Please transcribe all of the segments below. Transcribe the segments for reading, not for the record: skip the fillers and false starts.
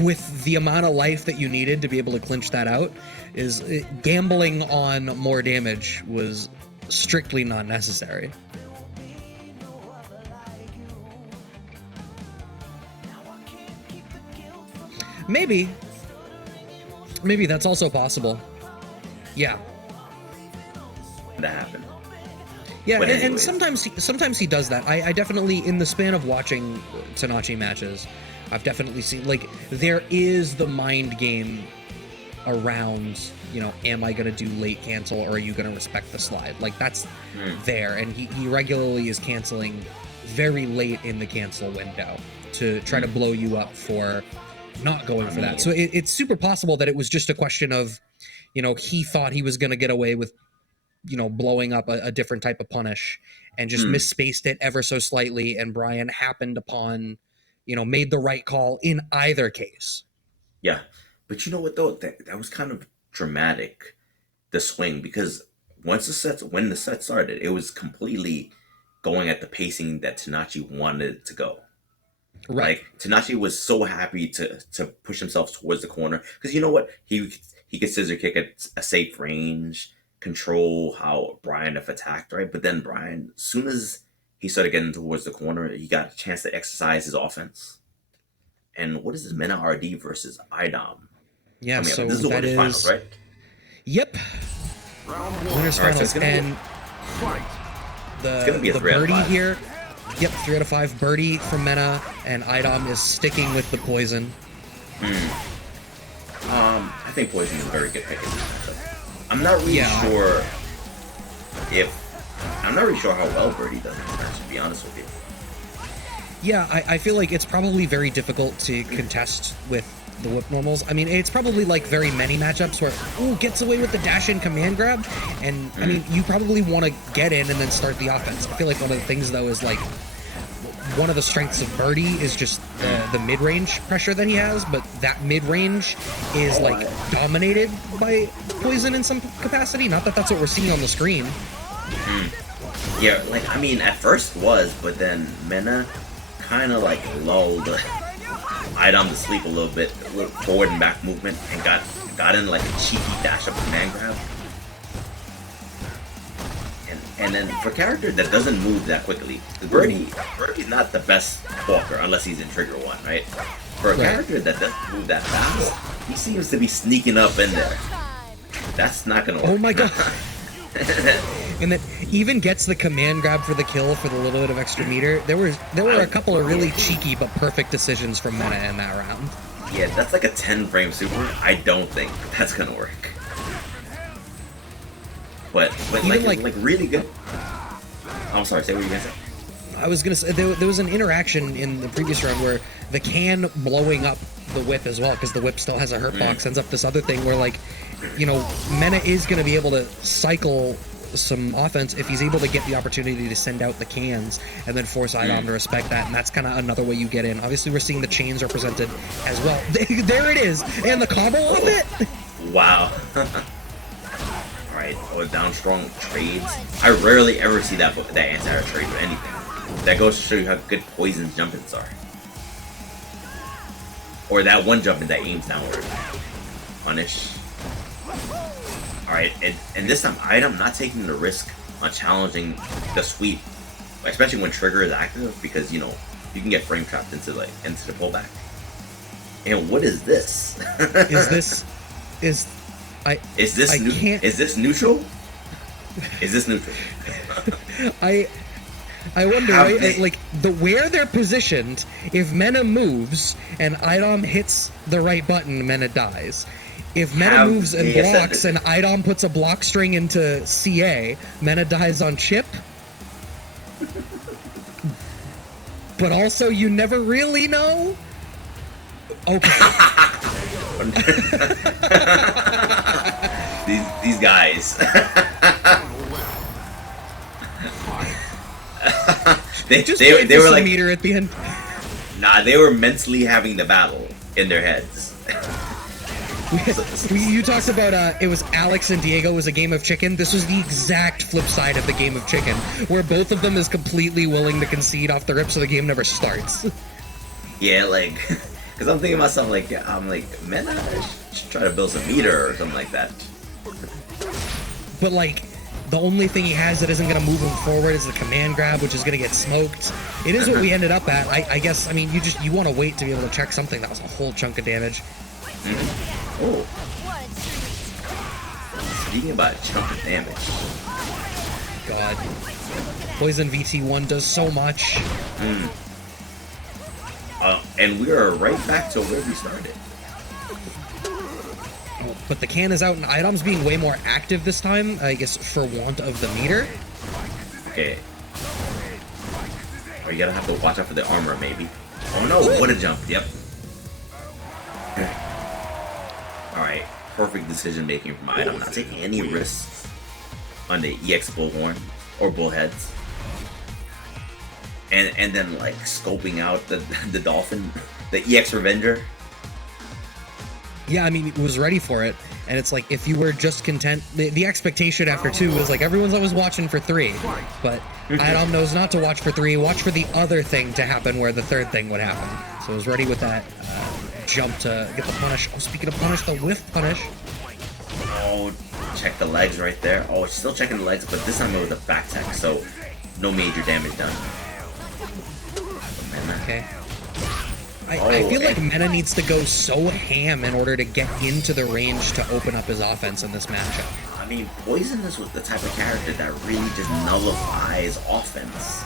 with the amount of life that you needed to be able to clinch that out, is gambling on more damage was strictly not necessary. Maybe that's also possible. Yeah. That happened. Yeah, and sometimes he does that. I definitely, in the span of watching Tanachi matches, I've definitely seen, like, there is the mind game around, you know, am I going to do late cancel or are you going to respect the slide? Like, that's there, and he regularly is canceling very late in the cancel window to try to blow you up for not going for that. So it's super possible that it was just a question of, you know, he thought he was going to get away with, you know, blowing up a different type of punish and just misspaced it ever so slightly, and Brian happened upon, you know, made the right call in either case. Yeah, but you know what though, that was kind of dramatic, the swing, because when the set started, it was completely going at the pacing that Tanachi wanted it to go. Right. Like, Tanachi was so happy to push himself towards the corner, because you know what, he could scissor kick at a safe range, control how BrianF attacked, right? But then Brian, as soon as he started getting towards the corner, he got a chance to exercise his offense. And what is this, MenaRD versus Idom? Yeah, so this is the winners finals, right? Yep. Winners finals, and the birdie here. Yep, 3 out of 5 birdie from Mena, and Idom is sticking with the poison. I think poison is a very good pick. I'm not really sure how well birdie does in this match, to be honest with you. Yeah, I feel like it's probably very difficult to contest with the whip normals. I mean, it's probably like very many matchups where, gets away with the dash-in command grab, and I mean, you probably want to get in and then start the offense. I feel like one of the things, though, is like, one of the strengths of birdie is just the mid-range pressure that he has, but that mid-range is like dominated by poison in some capacity. Not that that's what we're seeing on the screen. Yeah, like, I mean, at first was, but then Mena kind of like lulled Idom to sleep a little bit, a little forward and back movement, and got in like a cheeky dash up command grab. And then for a character that doesn't move that quickly, Birdie's not the best walker unless he's in trigger 1, right? For a character that doesn't move that fast, he seems to be sneaking up in there. That's not gonna work. Oh my god. And that even gets the command grab for the kill for the little bit of extra meter. There were a couple of really cheeky but perfect decisions from Mena in that round. Yeah, that's like a 10 frame super. I don't think that's gonna work. But like really good. I'm sorry, say what you gonna say. I was gonna say there was an interaction in the previous round where the can blowing up the whip as well, because the whip still has a hurt box, ends up this other thing where, like, you know, Mena is gonna be able to cycle some offense if he's able to get the opportunity to send out the cans and then force Idom to respect that, and that's kind of another way you get in. Obviously, we're seeing the chains represented as well. There it is, and the combo off it. Wow. Alright, down strong trades. I rarely ever see that anti-air trade with anything. That goes to show you how good Poison's jump-ins are. Or that one jump-in that aims downward. Punish. Alright, and this time Idom not taking the risk on challenging the sweep. Especially when trigger is active, because, you know, you can get frame trapped into the pullback. And what is this? Is this neutral? Is this neutral? I wonder, like, where they're positioned, if Mena moves and Idom hits the right button, Mena dies. If Mena moves and blocks and Idom puts a block string into CA, Mena dies on chip. But also, you never really know? Okay. These guys. they were like meter at the end. Nah, they were mentally having the battle in their heads. You talked about it was Alex and Diego was a game of chicken. This was the exact flip side of the game of chicken, where both of them is completely willing to concede off the rip, so the game never starts. Yeah, like, Because I'm thinking to myself, like, I'm like, Mena should try to build some meter or something like that. But, like, the only thing he has that isn't going to move him forward is the command grab, which is going to get smoked. It is what we ended up at. I guess, I mean, you want to wait to be able to check something. That was a whole chunk of damage. Oh. Speaking about a chunk of damage. God. Poison VT1 does so much. And we are right back to where we started. But the can is out, and Idom's being way more active this time, I guess, for want of the meter. Okay. Or you gotta have to watch out for the armor, maybe. Oh no, what a jump, yep. Alright, perfect decision making from Idom. Not taking any risks on the EX Bullhorn or Bullheads. And then, like, scoping out the Dolphin, the EX Revenger. Yeah, I mean, it was ready for it, and it's like, if you were just content, the expectation after 2 was like, everyone's always watching for 3, but Idom knows not to watch for 3, watch for the other thing to happen where the third thing would happen. So it was ready with that jump to get the punish. Oh, speaking of punish, the whiff punish. Oh, check the legs right there. Oh, it's still checking the legs, but this time it was a back tech, so no major damage done. Okay. I feel like Mena needs to go so ham in order to get into the range to open up his offense in this matchup. I mean, Poison is the type of character that really just nullifies offense.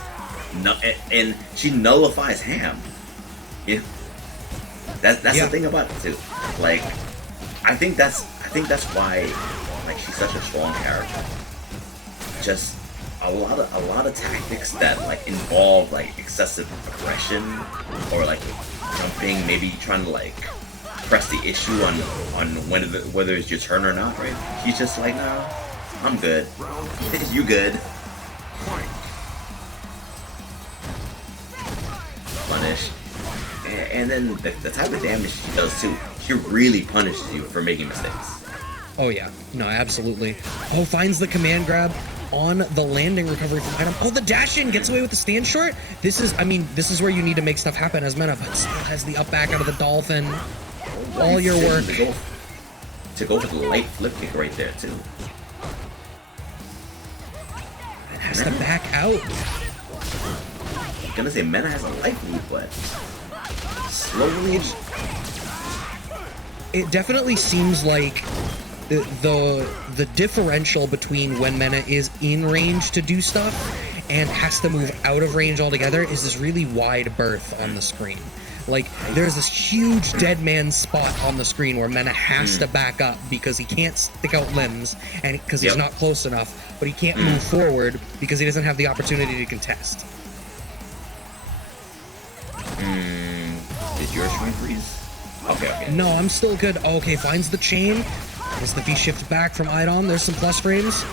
And she nullifies ham. Yeah. That's the thing about it too. Like, I think that's why, like, she's such a strong character. Just a lot of tactics that, like, involve, like, excessive aggression or, like, jumping, maybe trying to, like, press the issue on whether it's your turn or not, right? She's just like, no, I'm good. You good. Punish. And then the type of damage she does too, she really punishes you for making mistakes. Oh yeah, no, absolutely. Oh, finds the command grab on the landing recovery from Idom. Oh, the dash in gets away with the stand short. This is where you need to make stuff happen as Mena, but still has the up back out of the Dolphin. All your work. To go for the light flip kick right there too. And has to back out. I'm gonna say Mena has a life lead, but slowly. It definitely seems like the differential between when Mena is in range to do stuff and has to move out of range altogether is this really wide berth on the screen. Like, there's this huge dead man spot on the screen where Mena has to back up because he can't stick out limbs and because he's not close enough, but he can't move forward because he doesn't have the opportunity to contest. Did your screen freeze? Okay. No, I'm still good. Okay, finds the chain. Gets the V-shift back from Idom. There's some plus frames.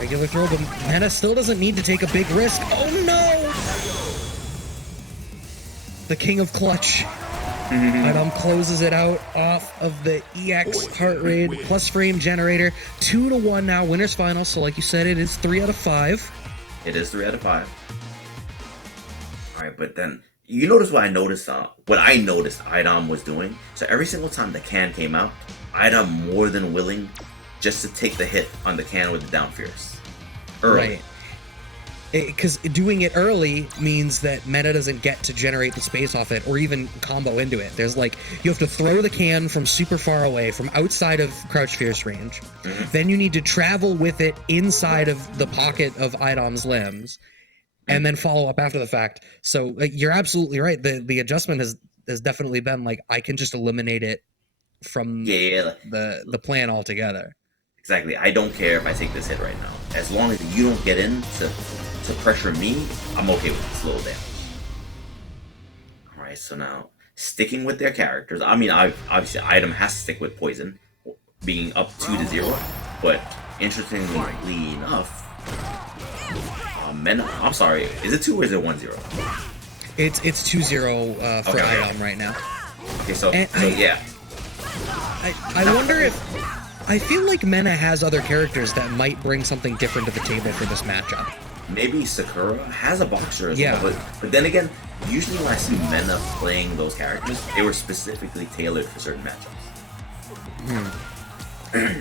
Regular throw, but Mena still doesn't need to take a big risk. Oh no! The king of clutch. Idom closes it out off of the EX heart rate plus frame generator. 2-1 now, winner's final. So like you said, it is 3 out of 5. It is 3 out of 5. Alright, but then you notice what I noticed Idom was doing? So every single time the can came out, Idom more than willing just to take the hit on the can with the down fierce. Early. Right. Because doing it early means that Mena doesn't get to generate the space off it or even combo into it. There's like, you have to throw the can from super far away, from outside of crouch fierce range. Then you need to travel with it inside of the pocket of Idom's limbs. And then follow up after the fact. So you're absolutely right. The adjustment has definitely been like, I can just eliminate it from the plan altogether. Exactly. I don't care if I take this hit right now. As long as you don't get in to pressure me, I'm okay with this little damage. Alright, so now, sticking with their characters. I mean, obviously, Idom has to stick with Poison, being up 2-0. But, interestingly enough, Mena, I'm sorry, is it 2 or is it 1-0? It's 2-0 for Idom right now. Okay, so yeah. I wonder if... I feel like Mena has other characters that might bring something different to the table for this matchup. maybe Sakura has a boxer as Yeah. well, but then again, usually when I see Mena playing those characters, they were specifically tailored for certain matchups.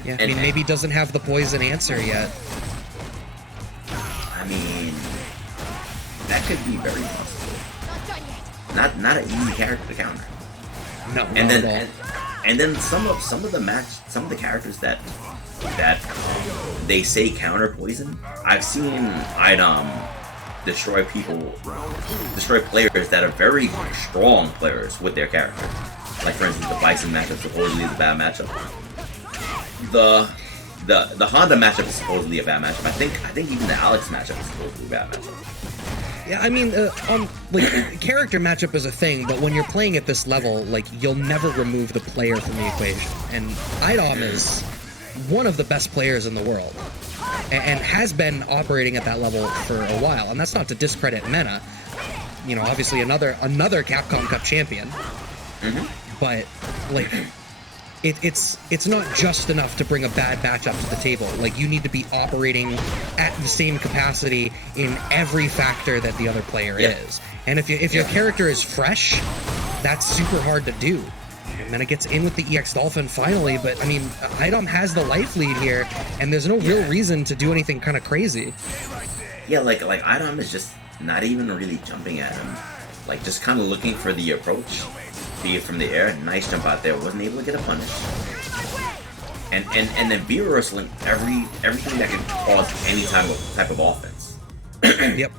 Yeah, I mean, maybe he doesn't have the poison answer yet. I mean, that could be very possible. Not an easy character to counter. No, And not then at all. and then some of the characters that they say counter poison, I've seen Idom destroy players that are very strong players with their character. Like for instance, the Bison matchup supposedly is a bad matchup. The Honda matchup is supposedly a bad matchup. I think even the Alex matchup is supposedly a bad matchup. Yeah, I mean, like character matchup is a thing, but when you're playing at this level, like you'll never remove the player from the equation. And Idom is one of the best players in the world, and has been operating at that level for a while. And that's not to discredit Mena. You know, obviously another Capcom Cup champion. But like, it's not just enough to bring a bad matchup to the table. Like, you need to be operating at the same capacity in every factor that the other player is. And if your character is fresh, that's super hard to do. And then it gets in with the EX Dolphin finally, but I mean, Idom has the life lead here, and there's no real reason to do anything kind of crazy. Yeah, like Idom is just not even really jumping at him. Like, just kind of looking for the approach. Be it from the air, nice jump out there, wasn't able to get a punish. And then Vera wrestling everything that can cause any type of offense. Yep.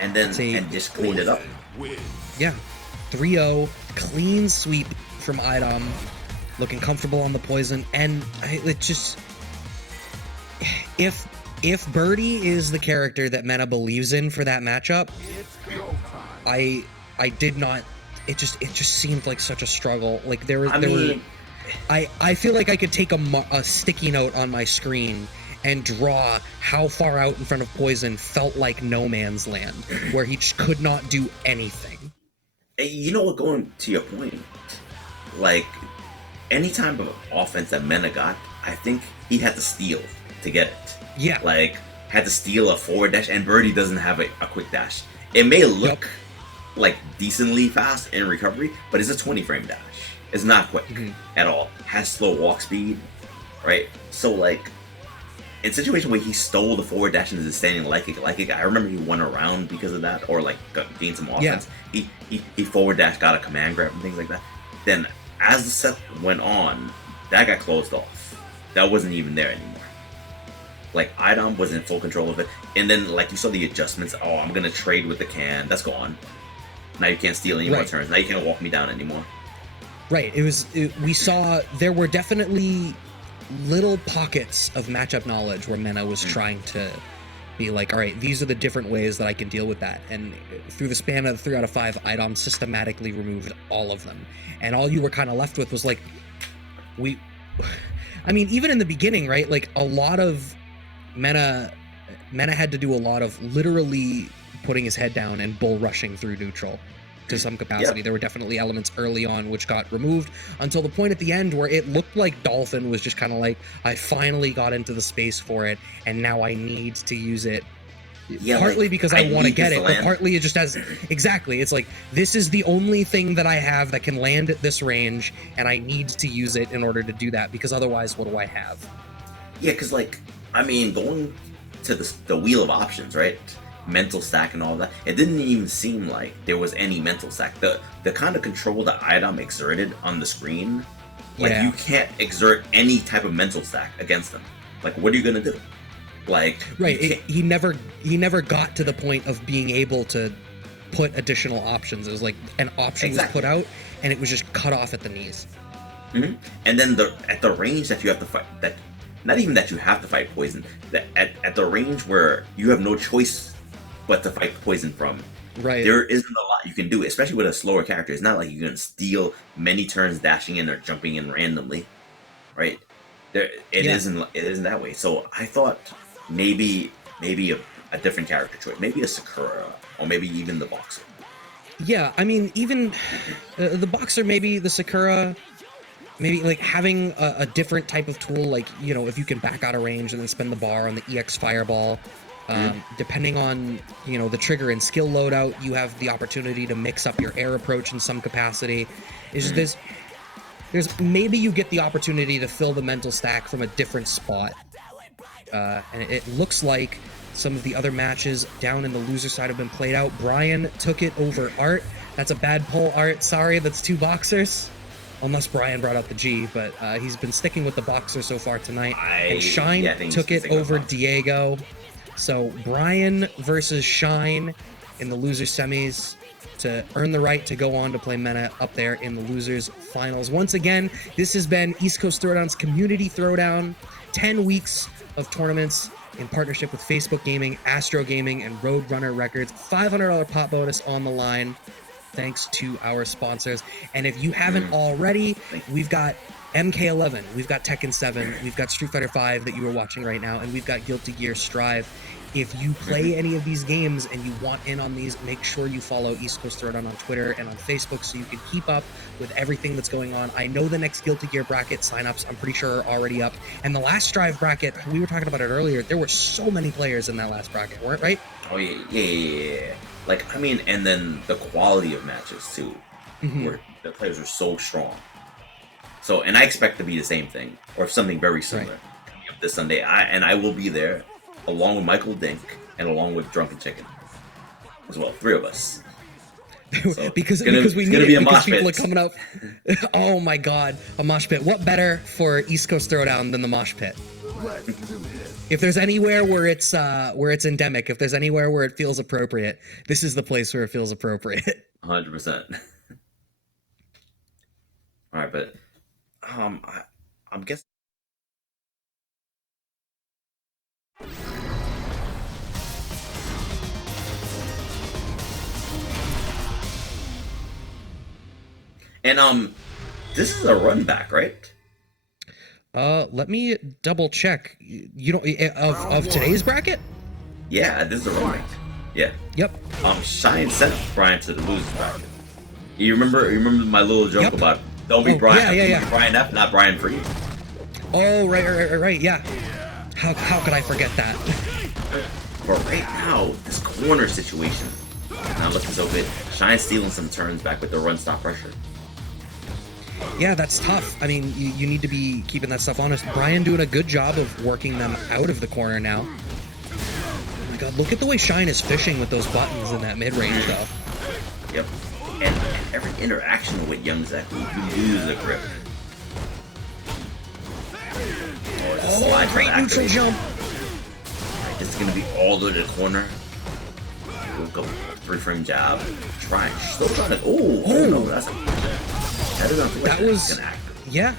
And then just cleaned it up. Yeah. 3-0, clean sweep from Idom, looking comfortable on the poison, and it just, if Birdie is the character that Mena believes in for that matchup, I did not. It just seemed like such a struggle. Like I feel like I could take a sticky note on my screen and draw how far out in front of Poison felt like no man's land, where he just could not do anything. You know what? Going to your point, like any type of offense that Mena got, I think he had to steal to get it. Yeah, like had to steal a forward dash, and Birdie doesn't have a quick dash. It may look like decently fast in recovery, but it's a 20 frame dash. It's not quick at all. Has slow walk speed, right? So like in situation where he stole the forward dash and is standing like it, I remember he won a round because of that, or like gained some offense. He forward dash, got a command grab and things like that. Then as the set went on, that got closed off. That wasn't even there anymore. Like Idom was in full control of it, and then like you saw the adjustments. Oh, I'm gonna trade with the can. That's gone. Now you can't steal any more turns. Now you can't walk me down anymore. Right. We saw there were definitely little pockets of matchup knowledge where Mena was trying to be like, all right, these are the different ways that I can deal with that. And through the span of 3 out of 5, Idom systematically removed all of them. And all you were kind of left with was like, I mean, even in the beginning, right? Like a lot of Mena had to do a lot of literally putting his head down and bull rushing through neutral to some capacity. There were definitely elements early on which got removed until the point at the end where it looked like Dolphin was just kind of like, I finally got into the space for it, and now I need to use it. Partly like, because I want to get it, but partly it just has... Exactly. It's like, this is the only thing that I have that can land at this range, and I need to use it in order to do that, because otherwise, what do I have? Yeah, because, like, I mean, going to the wheel of options, right? Mental stack and all that, it didn't even seem like there was any mental stack. The kind of control that Idom exerted on the screen, like, you can't exert any type of mental stack against them. Like, what are you gonna do? Like, right, he never got to the point of being able to put additional options. It was like an option was put out, and it was just cut off at the knees. And then at the range that you have to fight, that not even that you have to fight Poison, that at the range where you have no choice but to fight Poison from, there isn't a lot you can do, especially with a slower character. It's not like you can steal many turns dashing in or jumping in randomly, right? It isn't that way. So I thought maybe a different character choice, maybe a Sakura, or maybe even the Boxer. Yeah, I mean, even the Boxer, maybe the Sakura. maybe like having a different type of tool, like, you know, if you can back out of range and then spin the bar on the EX Fireball, depending on, you know, the trigger and skill loadout, you have the opportunity to mix up your air approach in some capacity. Is there's maybe you get the opportunity to fill the mental stack from a different spot. And it looks like some of the other matches down in the loser side have been played out. Brian took it over Art. That's a bad pull, Art. Sorry, that's 2 boxers. Unless Brian brought out the G, but he's been sticking with the boxer so far tonight. And Shine took it over Diego. So Brian versus Shine in the loser semis to earn the right to go on to play Mena up there in the losers finals. Once again, this has been East Coast Throwdown's Community Throwdown. 10 weeks of tournaments in partnership with Facebook Gaming, Astro Gaming, and Roadrunner Records. $500 pot bonus on the line, thanks to our sponsors. And if you haven't already, we've got MK11, we've got Tekken 7, we've got Street Fighter 5 that you are watching right now, and we've got Guilty Gear Strive. If you play any of these games and you want in on these, make sure you follow East Coast Throwdown on Twitter and on Facebook so you can keep up with everything that's going on. I know the next Guilty Gear bracket signups, I'm pretty sure, are already up. And the last Strive bracket, we were talking about it earlier, there were so many players in that last bracket, weren't right? Oh, yeah. Like, I mean, and then the quality of matches, too, where the players are so strong. So, and I expect to be the same thing, or something very similar coming up this Sunday. I will be there, along with Michael Dink, and along with Drunken Chicken as well. 3 of us. So because we need it, because people are coming up. Oh my god, a mosh pit. What better for East Coast Throwdown than the mosh pit? If there's anywhere where it's endemic, if there's anywhere where it feels appropriate, this is the place where it feels appropriate. 100%. All right, but I'm guessing. And this is a run back, right? Let me double check. You don't of today's bracket? Yeah, this is a run back. Yeah. Yep. Shine sent Brian to the losers bracket. You remember my little joke about don't be Brian, yeah. BrianF, not Brian for you. Oh, right, yeah. How could I forget that? But right now, this corner situation not looking so good. Shine stealing some turns back with the run stop pressure. Yeah, that's tough. I mean, you need to be keeping that stuff honest. Brian doing a good job of working them out of the corner now. Oh my god, look at the way Shine is fishing with those buttons in that mid-range, though. Yep. And every interaction with Young Zeku, you lose a grip. Oh, great neutral jump! Right, this is going to be all the way to the corner. We'll go 3-frame jab. Still trying to... Oh no, that was yeah.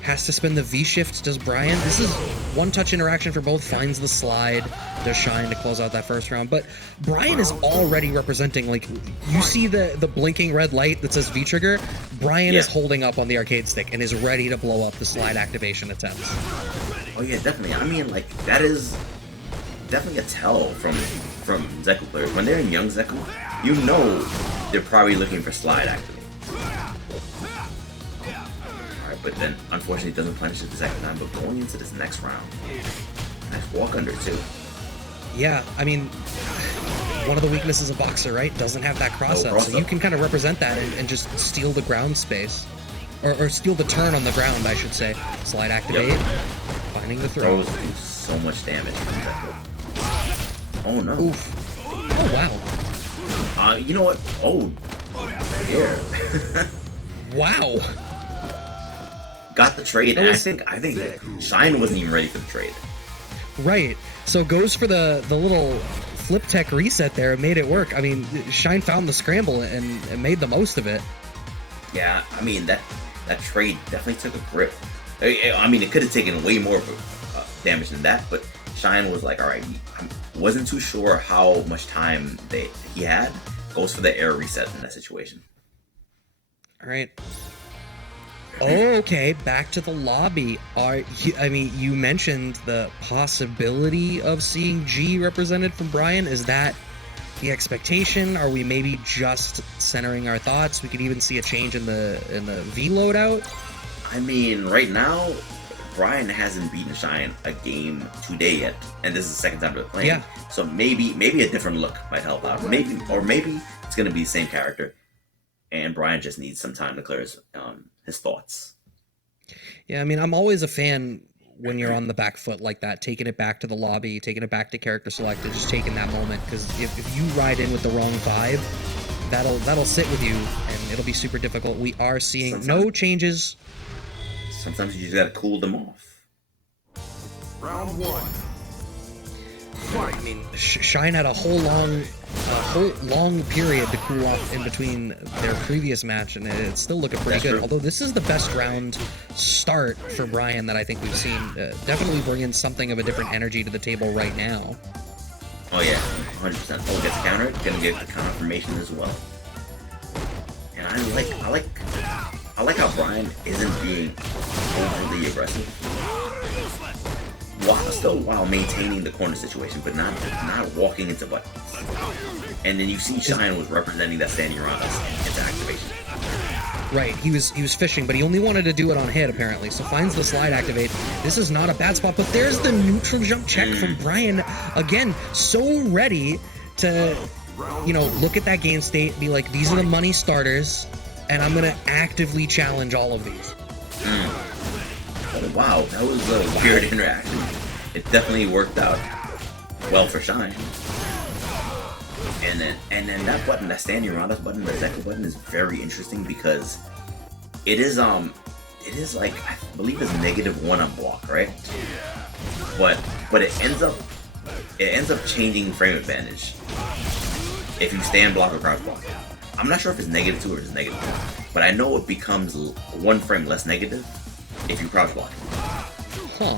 Has to spin the V shift, does Brian. This is one-touch interaction for both. Finds the slide, does Shine to close out that first round. But Brian is already representing, like, you see the blinking red light that says V-trigger? Brian is holding up on the arcade stick and is ready to blow up the slide activation attempts. Oh yeah, definitely. I mean, like, that is definitely a tell from Zeku players. When they're in Young Zeku, you know they're probably looking for slide activation. But then, unfortunately, it doesn't punish it the second time. But going into this next round, nice walk under, too. Yeah, I mean, one of the weaknesses of Boxer, right? Doesn't have that cross-up. So you can kind of represent that and just steal the ground space. Or steal the turn on the ground, I should say. Slide activate, finding the throw. Throws do so much damage. Oh, no. Oof. Oh, wow. You know what? Oh, yeah. Wow. Got the trade, and I think that Shine wasn't even ready for the trade. Right. So goes for the little flip tech reset there and made it work. I mean, Shine found the scramble and made the most of it. Yeah, I mean, that trade definitely took a grip. I mean, it could have taken way more damage than that, but Shine was like, all right, I wasn't too sure how much time he had. Goes for the air reset in that situation. All right. Okay, back to the lobby. I mean, you mentioned the possibility of seeing G represented from Brian. Is that the expectation? Are we maybe just centering our thoughts? We could even see a change in the V loadout. I mean, right now, Brian hasn't beaten Shine a game today yet, and this is the second time they're playing. Yeah. So maybe a different look might help out. Maybe it's gonna be the same character, and Brian just needs some time to clear his thoughts. Yeah, I mean, I'm always a fan when you're on the back foot like that, taking it back to the lobby, taking it back to character select, and just taking that moment, because if you ride in with the wrong vibe, that'll sit with you, and it'll be super difficult. We are seeing no changes. Sometimes you just gotta cool them off. Round one. I mean, Shine had a whole long period to cool off in between their previous match, and it's still looking pretty good. Although this is the best round start for Brian that I think we've seen. Definitely bringing something of a different energy to the table right now. Oh yeah, 100%. Oh, gets countered. Gonna get the confirmation as well. And I like how Brian isn't being overly aggressive, while maintaining the corner situation, but not walking into buttons. And then you see Shine was representing that standing around us into activation. Right, he was fishing, but he only wanted to do it on hit apparently. So finds the slide activate. This is not a bad spot, but there's the neutral jump check from Brian again. So ready to, look at that game state, be like, these are the money starters, and I'm gonna actively challenge all of these. Oh wow, that was a weird interaction. It definitely worked out well for Shine. And then that button, that standing around us button, the Zeku button, is very interesting because it is like, I believe it's -1 on block, right? But it ends up changing frame advantage if you stand block or crouch block. I'm not sure if it's -2 or it's -1, but I know it becomes 1 frame less negative if you crouch block. Huh.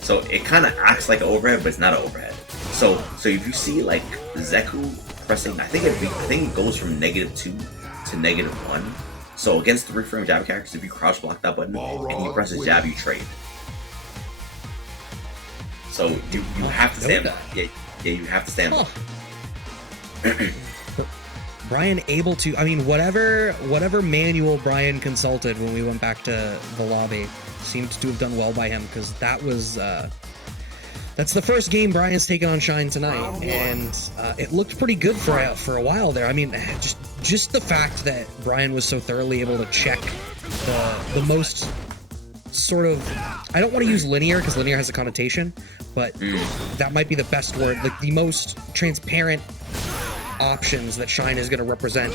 So it kind of acts like an overhead, but it's not an overhead. So if you see like Zeku pressing, I think it goes from -2 to -1. So against 3 frame jab characters, if you crouch block that button and he presses jab, you trade. So you have to stand. Yeah, you have to stand. Brian able to, I mean, whatever manual Brian consulted when we went back to the lobby seemed to have done well by him, because that was that's the first game Brian's taken on Shine tonight, and it looked pretty good for a while there. I mean, just the fact that Brian was so thoroughly able to check the most sort of, I don't want to use linear because linear has a connotation, but that might be the best word, like the most transparent options that Shine is going to represent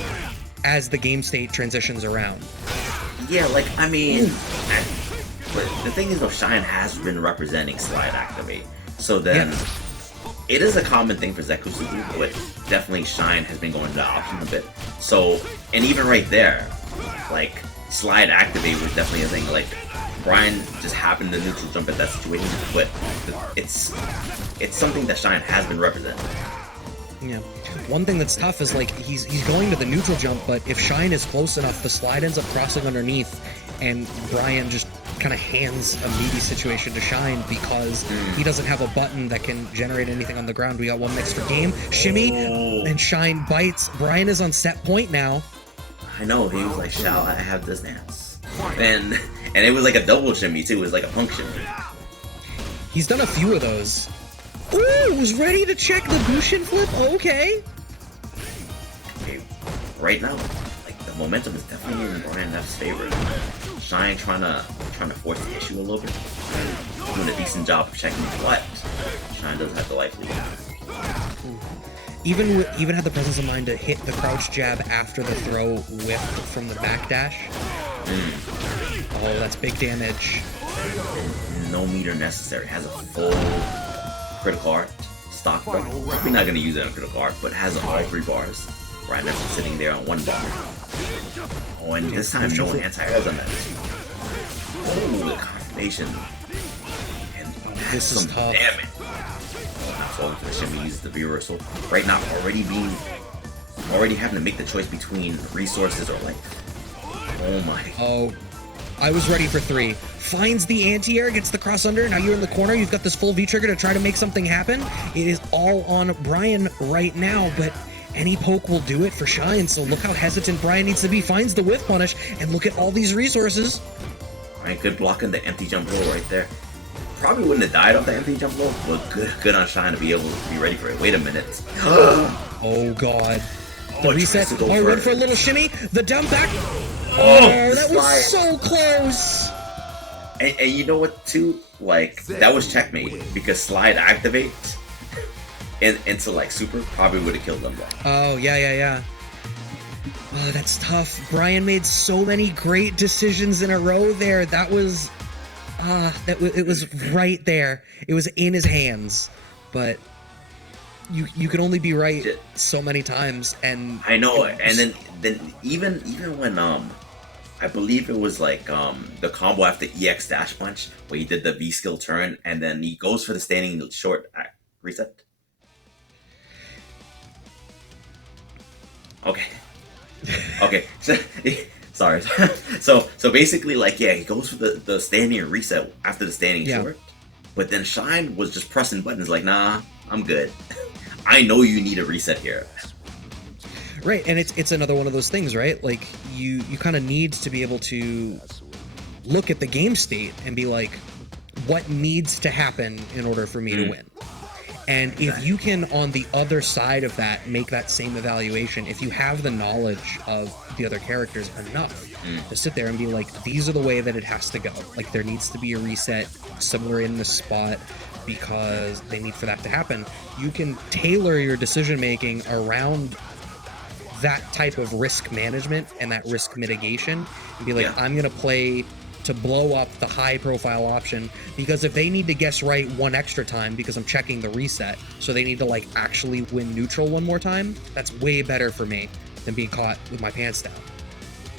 as the game state transitions around. Yeah, like, I mean, but the thing is though, Shine has been representing slide activate, so then it is a common thing for Zeku to do, but definitely Shine has been going to that option a bit. So, and even right there, like, slide activate was definitely a thing. Like, Brian just happened to neutral jump at that situation, but it's something that Shine has been representing. Yeah. One thing that's tough is, like, he's going to the neutral jump, but if Shine is close enough, the slide ends up crossing underneath, and Brian just kind of hands a meaty situation to Shine because he doesn't have a button that can generate anything on the ground. We got one next for game. Shimmy, and Shine bites. Brian is on set point now. I know, he was like, shall I have this dance? And it was like a double shimmy too, it was like a punk shimmy. He's done a few of those. Ooh, was ready to check the Bushin flip? Okay. Right now, like, the momentum is definitely in BrianF's favor. Shine trying to force the issue a little bit. Doing a decent job of checking, but Shine doesn't have the life lead. Even had the presence of mind to hit the crouch jab after the throw whip from the backdash. Oh, that's big damage. No meter necessary. Has a full critical art stock. Probably not going to use it on critical art, but has all 3 bars. BrianF is sitting there on 1 bar. Oh, and this time no anti-airs on that. Oh, the confirmation. And this is tough. Damn it. Not falling for the shimmy, uses the reversal. Right now, already having to make the choice between resources or life. Oh my. Oh, I was ready for 3. Finds the anti-air, gets the cross under. Now you're in the corner. You've got this full V-trigger to try to make something happen. It is all on Brian right now, but any poke will do it for Shine, so look how hesitant Brian needs to be. Finds the whiff punish, and look at all these resources. Right, good blocking the empty jump roll right there. Probably wouldn't have died off the empty jump roll, but good on Shine to be able to be ready for it. Wait a minute. Oh god. The reset. Oh, went for a little shimmy. The down back. Oh, that was so close. And you know what, too? Like, that was checkmate, because slide activate into, like, super probably would have killed them. Oh, yeah. Oh, that's tough. Brian made so many great decisions in a row there. That was... it was right there. It was in his hands. But you can only be right so many times, and... I know, and then even when, I believe it was like the combo after EX dash punch where he did the V skill turn and then he goes for the standing short reset. Okay. Sorry. So basically, like, yeah, he goes for the standing reset after the standing short, but then Shine was just pressing buttons like, nah, I'm good. I know you need a reset here. Right, and it's another one of those things, right? Like, you kind of need to be able to look at the game state and be like, what needs to happen in order for me to win? And if you can, on the other side of that, make that same evaluation, if you have the knowledge of the other characters enough to sit there and be like, these are the way that it has to go. Like, there needs to be a reset somewhere in the spot because they need for that to happen. You can tailor your decision-making around that type of risk management and that risk mitigation and be like, I'm going to play to blow up the high profile option because if they need to guess right one extra time because I'm checking the reset, so they need to like actually win neutral one more time, that's way better for me than being caught with my pants down.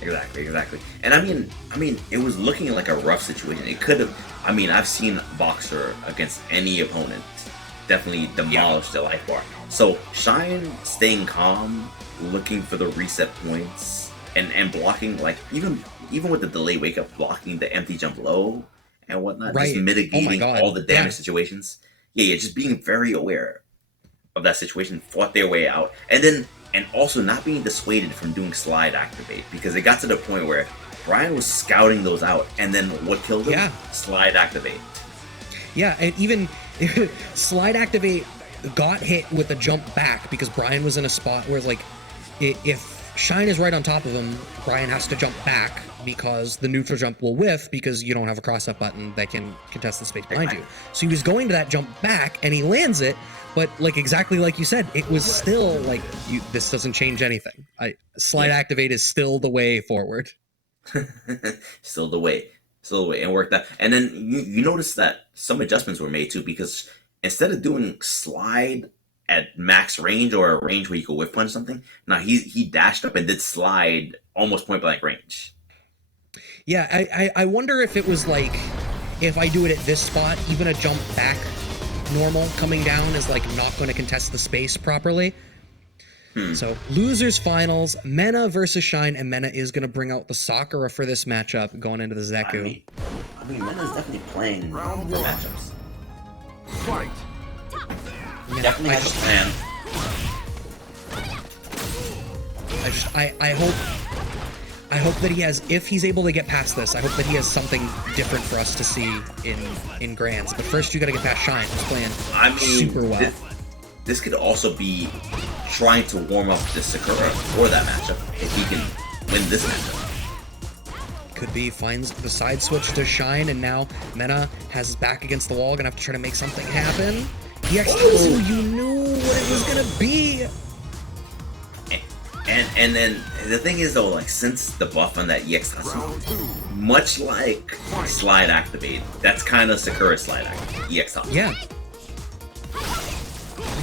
Exactly. And I mean, it was looking like a rough situation. It could have, I've seen Boxer against any opponent definitely demolish the life bar. So Shine staying calm, looking for the reset points, and blocking, like, even with the delay wake up, blocking the empty jump low and whatnot, just mitigating all the damage situations. Just being very aware of that situation, fought their way out, and also not being dissuaded from doing slide activate, because it got to the point where Brian was scouting those out, and then what killed him? Slide activate. Yeah, and even slide activate got hit with a jump back because Brian was in a spot where it's like, if Shine is right on top of him, Brian has to jump back because the neutral jump will whiff because you don't have a cross-up button that can contest the space behind you. So he was going to that jump back and he lands it, but like exactly like you said, it was still like, this doesn't change anything. Slide activate is still the way forward. Still the way, and worked out. And then you notice that some adjustments were made too, because instead of doing slide at max range or a range where you could whiff punch something, now he dashed up and did slide almost point blank range. Yeah, I wonder if it was like, if I do it at this spot, even a jump back normal coming down is like not going to contest the space properly. So losers finals, Mena versus Shine, and Mena is going to bring out the Sakura for this matchup going into the Zeku. I mean Mena's definitely playing the matchups. Fight. Definitely has a plan. I hope that he has, if he's able to get past this, I hope that he has something different for us to see in Grands. But first you got to get past Shine, who's playing super well. This could also be trying to warm up the Sakura for that matchup if he can win this matchup. Could be, finds the side switch to Shine, and now Mena has his back against the wall, gonna have to try to make something happen. EX Tatsu, you knew what it was gonna be. And then the thing is though, like, since the buff on that EX Tatsu, much like slide activate, that's kind of Sakura slide activate, EX Tatsu. Yeah.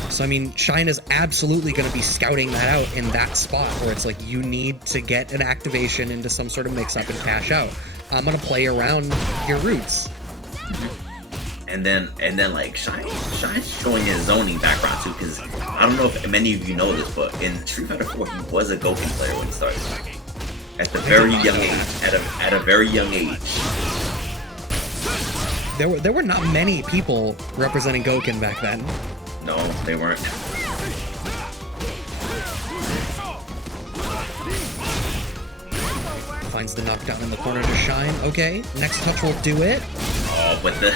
So I mean, Shine is absolutely going to be scouting that out in that spot where it's like, you need to get an activation into some sort of mix-up and cash out. I'm going to play around your roots. And then like Shine's showing his zoning background too, because I don't know if many of you know this, but in Street Fighter 4 he was a Goken player when he started. At the very young age. At a very young age. There were not many people representing Goken back then. No, they weren't. finds the knockdown in the corner to Shine. Okay, next touch will do it. Oh, but the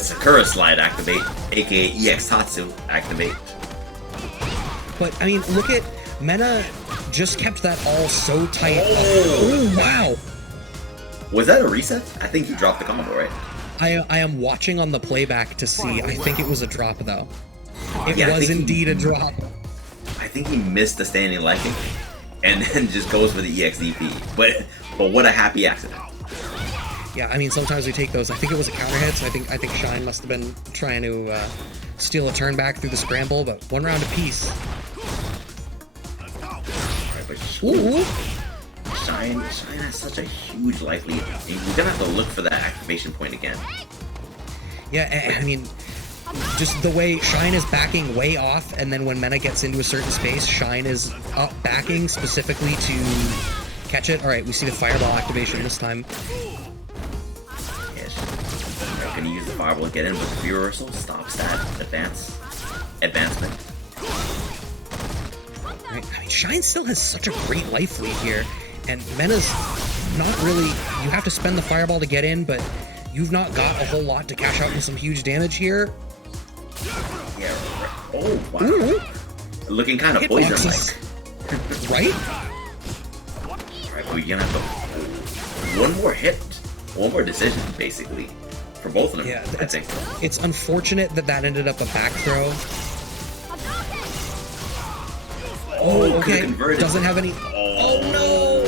Sakura slide activate, aka EX Tatsu activate. But I mean, look at Mena just kept that all so tight. Oh wow! Was that a reset? I think he dropped the combo, right? I am watching on the playback to see. I think it was a drop though. It Yeah, was indeed a drop. I think he missed the standing liking, and then just goes for the EXDP. But what a happy accident. Yeah, I mean sometimes we take those. I think it was a counter hit. So I think Shine must have been trying to steal a turn back through the scramble, but one round apiece. Ooh. Shine has such a huge life lead. You're gonna have to look for that activation point again. Yeah, I mean, just the way Shine is backing way off, and then when Mena gets into a certain space, Shine is up backing specifically to catch it. All right, we see the fireball activation this time. Yes. They're gonna use the fireball to get in, but the reversal stops that advancement. Right. I mean, Shine still has such a great life lead here, and Mena's not really. You have to spend the fireball to get in, but you've not got a whole lot to cash out with some huge damage here. Yeah. Oh wow. Ooh. Looking kind of poison-like. Right? Alright, we're gonna have to one more hit, one more decision, basically, for both of them. Yeah, I think. It's unfortunate that ended up a back throw. Oh, okay. Doesn't have any. Oh no!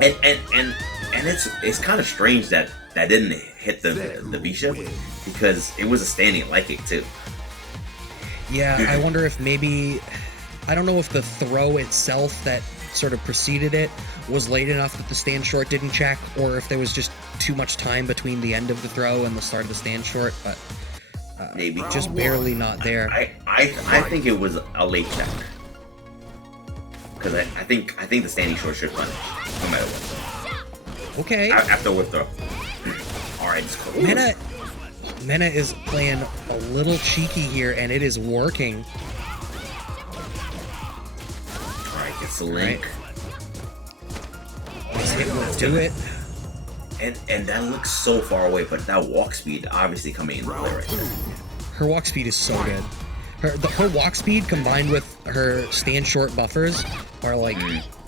And it's kind of strange that didn't hit the bishop, because it was a standing like it too. Yeah, I wonder if maybe, I don't know if the throw itself that sort of preceded it was late enough that the stand short didn't check, or if there was just too much time between the end of the throw and the start of the stand short, but maybe just barely not there. I think it was a late check, because I think the standing short should punish no matter what. Okay. After whip throw. All right, it's cool. Mena is playing a little cheeky here, and it is working. All right, gets the link. This hit will do it. And that looks so far away, but that walk speed obviously coming into play right there. Her walk speed is so good. Her walk speed combined with her stand short buffers are like,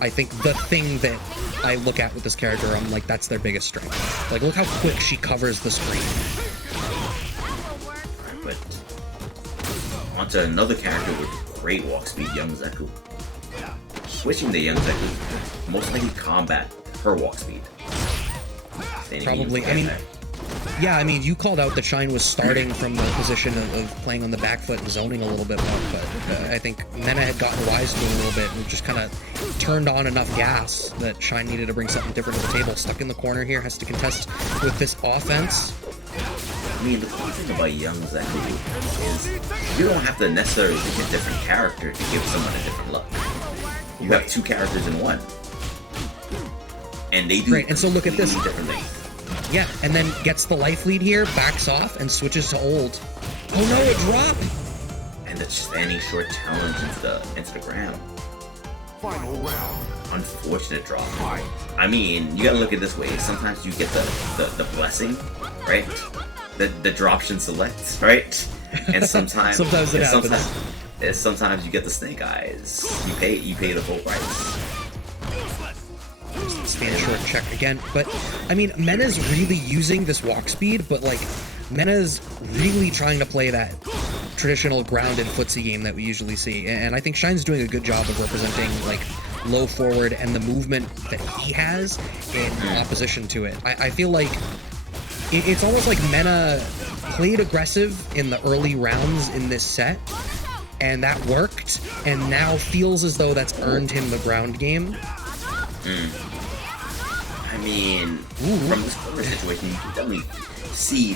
I think the thing that I look at with this character, I'm like, that's their biggest strength. Like, look how quick she covers the screen. But onto another character with great walk speed, Young Zeku. Switching to Young Zeku, most likely combat her walk speed. Probably. I mean, yeah, I mean, you called out that Shine was starting from the position of playing on the back foot and zoning a little bit more, but I think Mena had gotten wise to it a little bit and just kind of turned on enough gas that Shine needed to bring something different to the table. Stuck in the corner here, has to contest with this offense. I mean, the cool thing about Young Zeku is you don't have to necessarily pick a different character to give someone a different look. You have two characters in one. And they do great. And so look at this. Different things. Yeah, and then gets the life lead here, backs off, and switches to old. Oh no, a drop! And the standing short challenge into the ground. Final round. Unfortunate drop. I mean, you gotta look at it this way. Sometimes you get the blessing, right? The drop shin select, right? And sometimes sometimes it happens. Sometimes you get the snake eyes. You pay the full price. Stand short check again, but I mean, Mena's really using this walk speed, but like, Mena's really trying to play that traditional grounded footsie game that we usually see, and I think Shine's doing a good job of representing like low forward and the movement that he has in opposition to it. I feel like it's almost like Mena played aggressive in the early rounds in this set, and that worked, and now feels as though that's earned him the ground game. I mean, from this corner situation, you can definitely see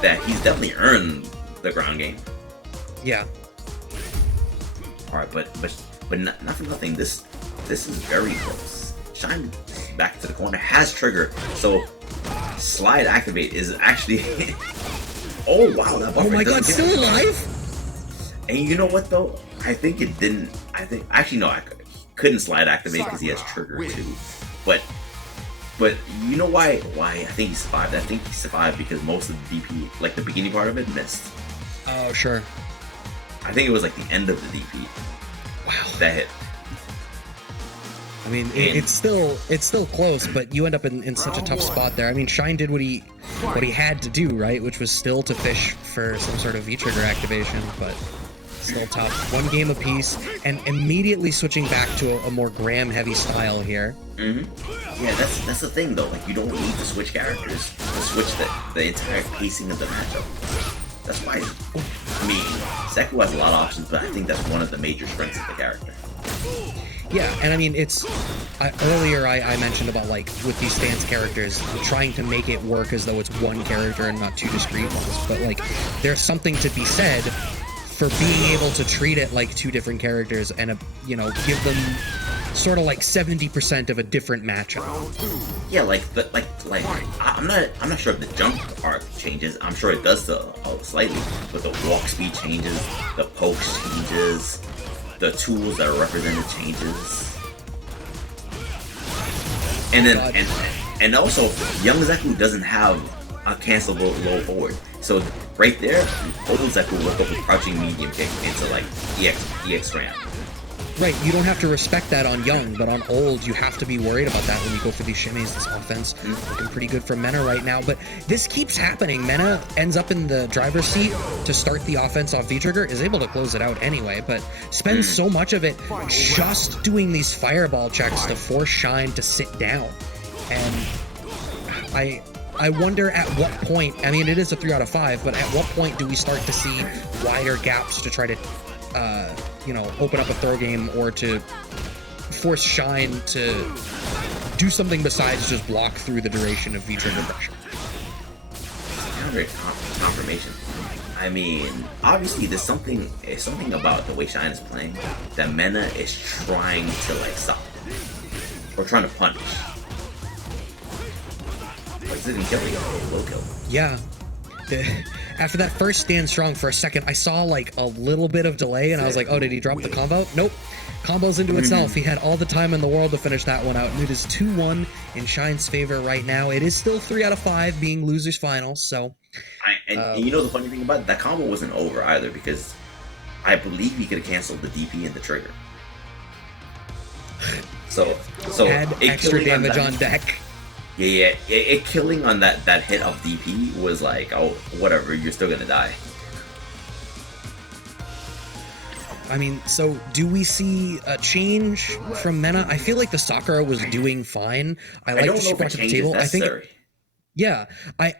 that he's definitely earned the ground game. Yeah. All right, but not for nothing. This is very close. Shine back to the corner has trigger, so slide activate is actually. Oh wow! That buffer oh my god, still alive! And you know what though? I think it didn't. I think actually no. couldn't slide activate because he has trigger too. But you know why I think he survived? I think he survived because most of the DP, like the beginning part of it, missed. Oh, sure. I think it was like the end of the DP. Wow. That hit. I mean, it's still close, but you end up in such a tough spot there. I mean, Shine did what he had to do, right? Which was still to fish for some sort of V-trigger activation, but still tough. One game apiece, and immediately switching back to a more Graham-heavy style here. Mm-hmm. Yeah, that's the thing though. Like, you don't need to switch characters to switch the entire pacing of the matchup. That's why. I mean, Seku has a lot of options, but I think that's one of the major strengths of the character. Yeah, and I mean, earlier I mentioned about, like, with these stance characters, trying to make it work as though it's one character and not two discrete ones. But, like, there's something to be said for being able to treat it like two different characters and, you know, give them sort of like 70% of a different matchup. Yeah, I'm not sure if the jump arc changes. I'm sure it does slightly, but the walk speed changes, the pokes changes, the tools that are represented changes, and then and also young Zeku doesn't have a cancelable low forward, so right there, old Zeku will look up a crouching medium kick into like EX ramp. Right, you don't have to respect that on young, but on old, you have to be worried about that when you go for these shimmies. This offense looking pretty good for Mena right now, but this keeps happening. Mena ends up in the driver's seat to start the offense off V-Trigger, is able to close it out anyway, but spends so much of it just doing these fireball checks to force Shine to sit down. And I wonder at what point, I mean, it is a 3 out of 5, but at what point do we start to see wider gaps to try to you know, open up a throw game or to force Shine to do something besides just block through the duration of V-trigger pressure? Confirmation. I mean, obviously there's something about the way Shine is playing that Mena is trying to like stop or trying to punish. Like, this isn't killing him, low kill. Yeah. After that first stand strong for a second, I saw like a little bit of delay and I was like, oh, did he drop the combo? Nope. Combo's into itself. He had all the time in the world to finish that one out, and it is 2-1 in Shine's favor right now. It is still 3 out of 5 being losers finals, so... And you know the funny thing about it? That combo wasn't over either, because I believe he could have canceled the DP and the trigger. So had extra damage on deck. Yeah, it killing on that hit of DP was like, oh, whatever, you're still gonna die. I mean, so do we see a change from Mena? I feel like the Sakura was doing fine. I like what she brought to the table. I think, yeah, I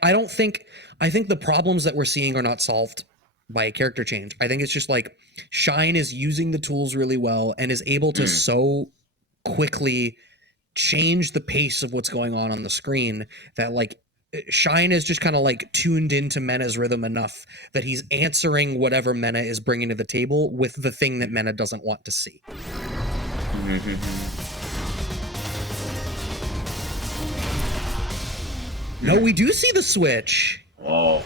think the problems that we're seeing are not solved by a character change. I think it's just like Shine is using the tools really well and is able to so quickly change the pace of what's going on the screen that like Shine is just kind of like tuned into Mena's rhythm enough that he's answering whatever Mena is bringing to the table with the thing that Mena doesn't want to see. No, we do see the switch. Oh,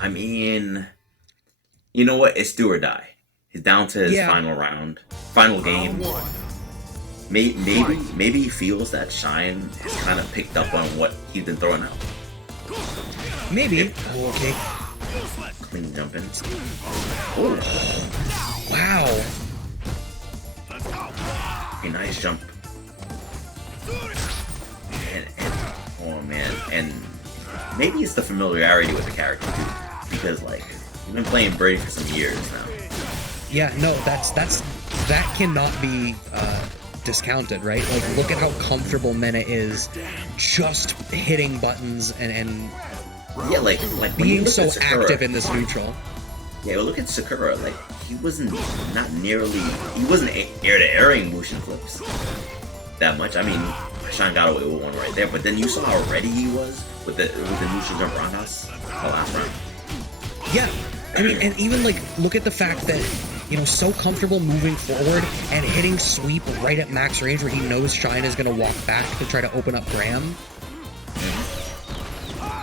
I mean, you know what? It's do or die. He's down to his final round, final game. Maybe he feels that Shine has kind of picked up on what he's been throwing out. Maybe. Oh, okay. Clean jump in. Oh. Wow. A nice jump. And oh man, and maybe it's the familiarity with the character too, because like you've been playing Brady for some years now. Yeah, no, that cannot be discounted, right? Like, look at how comfortable Mena is just hitting buttons and yeah, like being so active in this neutral. Yeah, well, look at Sakura. Like, he wasn't air-to-airing motion flips that much. I mean, Shine got away with one right there, but then you saw how ready he was with the neutral jump roundhouse the last round. Yeah, I mean, and even like look at the fact that, you know, so comfortable moving forward and hitting sweep right at max range where he knows Shine is going to walk back to try to open up Graham.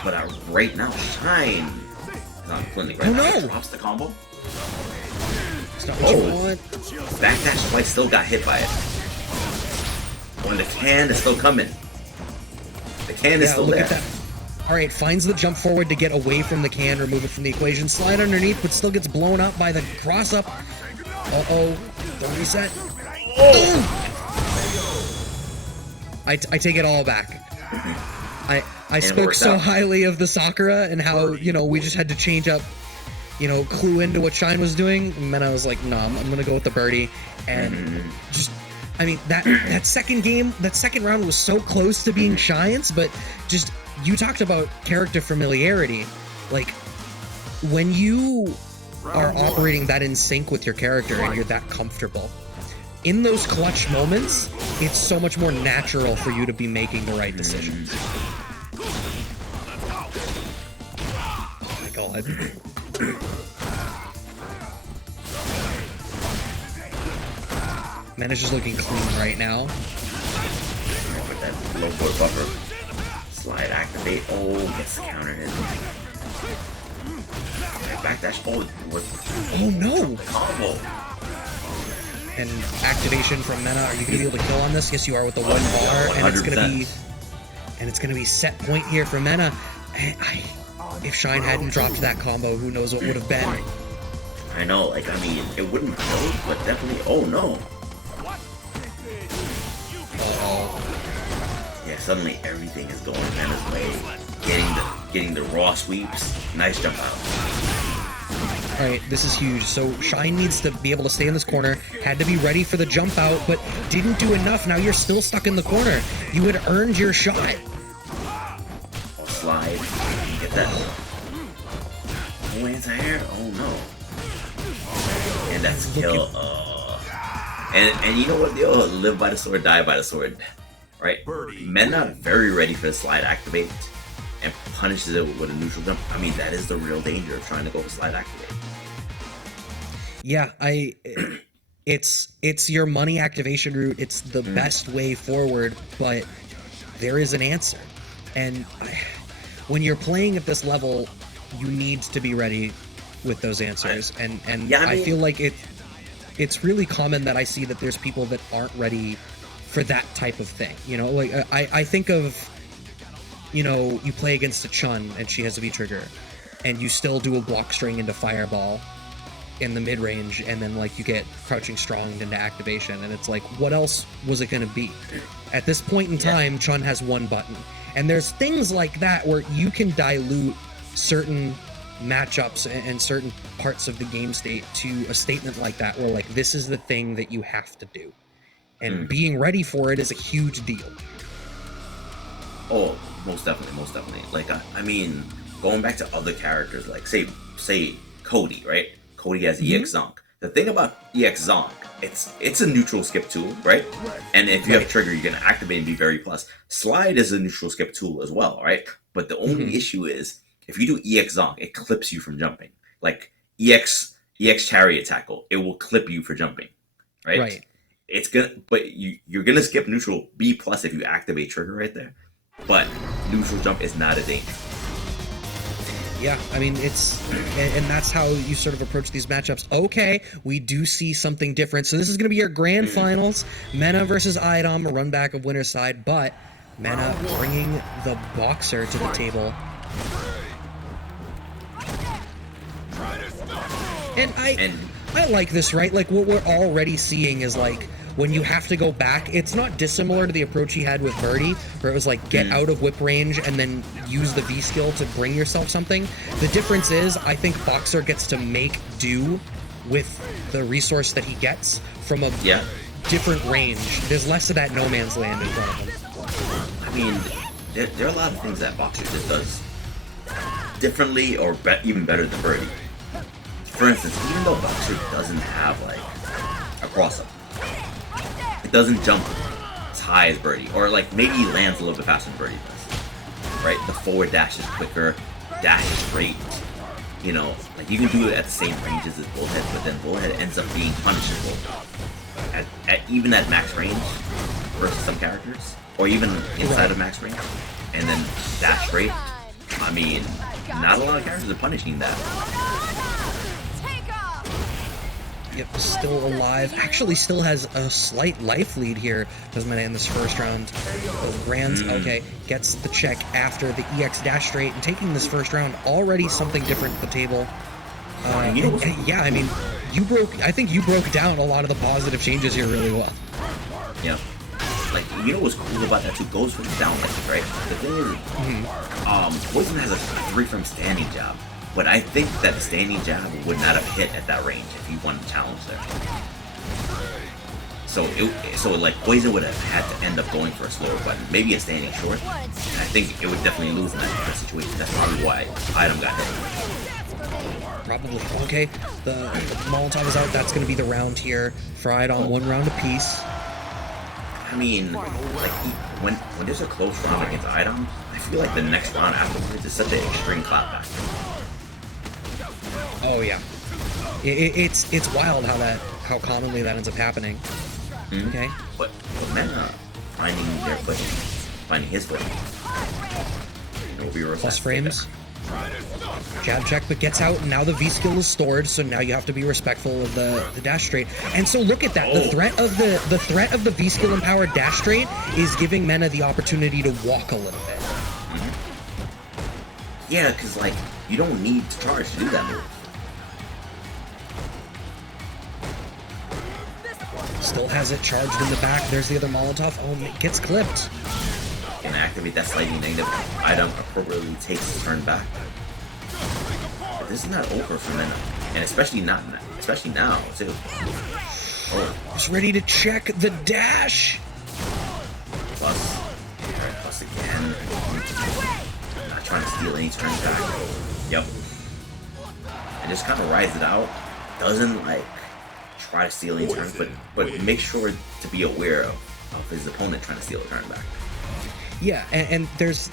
But right now, Shine is on clinic right now. He drops the combo. It's not what you want. Backdash Flight still got hit by it. When the can is still coming. The can is still look there. At that. All right, finds the jump forward to get away from the can, remove it from the equation. Slide underneath, but still gets blown up by the cross up. Uh-oh. Don't reset. Oh! I take it all back. I spoke so highly of the Sakura and how, we just had to change up, clue into what Shine was doing. And then I was like, no, I'm going to go with the birdie. And just, I mean, that second game, that second round was so close to being Shine's, but just, you talked about character familiarity. Like, when you are operating that in sync with your character and you're that comfortable, in those clutch moments, it's so much more natural for you to be making the right decisions. Oh my god. Mena's just looking clean right now. With that low board buffer. Slide activate. Oh, gets the counter hit. Backdash. Oh no! Combo. And activation from Mena. Are you gonna be able to kill on this? Yes, you are with the 1 bar, and it's gonna be set point here for Mena. If Shine hadn't dropped that combo, who knows what would have been? I know, like, I mean, it wouldn't kill, but definitely. Oh no! Yeah, suddenly everything is going Mena's way. Getting the raw sweeps. Nice jump out. Alright, this is huge. So Shine needs to be able to stay in this corner. Had to be ready for the jump out, but didn't do enough. Now you're still stuck in the corner. You had earned your shot. I'll slide. Get that. Oh, anti-air. Oh no. And that's a kill. And you know what? They'll live by the sword, die by the sword. Right? Mena very ready for the slide activate and punishes it with a neutral jump. I mean, that is the real danger of trying to go for slide activate. Yeah, it's your money activation route. It's the best way forward, but there is an answer. And when you're playing at this level, you need to be ready with those answers. And yeah, I feel like it's really common that I see that there's people that aren't ready for that type of thing. Like I think of, you play against a Chun and she has a V-trigger, and you still do a block string into Fireball in the mid-range, and then like you get crouching strong into activation, and it's like, what else was it going to be? At this point in time, Chun has one button, and there's things like that where you can dilute certain matchups and certain parts of the game state to a statement like that, where like, this is the thing that you have to do, and being ready for it is a huge deal. Oh, most definitely. Like, I mean, going back to other characters, like say Cody, right? Cody has EX Zonk. The thing about EX Zonk, it's a neutral skip tool, right? And if you have trigger, you're gonna activate and be very plus. Slide is a neutral skip tool as well, right? But the only issue is, if you do EX Zonk, it clips you from jumping. Like EX Chariot Tackle, it will clip you for jumping, right? Right. It's but you're gonna skip neutral B plus if you activate trigger right there. But neutral jump is not a danger. Yeah, I mean, and that's how you sort of approach these matchups. Okay, we do see something different. So this is going to be your grand finals. Mena versus Idom, a run back of winner's side, but Mena bringing the boxer to the table. And I like this, right? Like, what we're already seeing is like, when you have to go back, it's not dissimilar to the approach he had with Birdie, where it was like, get out of whip range and then use the V skill to bring yourself something. The difference is, I think Boxer gets to make do with the resource that he gets from a different range. There's less of that no man's land in front of him. I mean, there are a lot of things that Boxer just does differently or even better than Birdie. For instance, even though Boxer doesn't have like a cross-up, it doesn't jump as high as Birdie, or like maybe he lands a little bit faster than Birdie does, right? The forward dash is quicker, dash is great, like you can do it at the same ranges as Bullhead, but then Bullhead ends up being punishable even at max range versus some characters, or even inside of max range, and then dash rate. I mean, not a lot of characters are punishing that. Yep, still alive. Actually, still has a slight life lead here. Doesn't Mena in this first round. Rand, okay, gets the check after the EX dash straight and taking this first round. Already something different at the table. Yeah, I mean, I think you broke down a lot of the positive changes here really well. Yeah. Like, you know what's cool about that too? Goes from down like right? The thing is, Poison has a 3-frame standing jab. But I think that the standing jab would not have hit at that range if he won the challenge there. So like Poison would have had to end up going for a slower button, maybe a standing short. And I think it would definitely lose in that situation. That's probably why Idom got hit. Probably. Okay, the Molotov is out. That's going to be the round here for Idom. 1 round apiece. I mean, like when there's a close round against Idom, I feel like the next round afterwards is such an extreme clapback. Oh yeah, it's wild how commonly that ends up happening. Okay, but Mena finding their footing, finding his footing. Plus frames. Jab check, but gets out, and now the V skill is stored. So now you have to be respectful of the dash straight. And so look at that. The threat of the V skill empowered dash straight is giving Mena the opportunity to walk a little bit. Yeah, because like you don't need to charge to do that move. Still has it charged in the back. There's the other Molotov. Oh, it gets clipped. Can activate that slightly negative. Idom appropriately takes his turn back. But this is not over for Mena, and especially now too. Oh, he's ready to check the dash. Plus again. Not trying to steal any turns back. Yep. And just kind of rides it out. Doesn't like try to steal any turns, but make sure to be aware of his opponent trying to steal a turn back. Yeah, and there's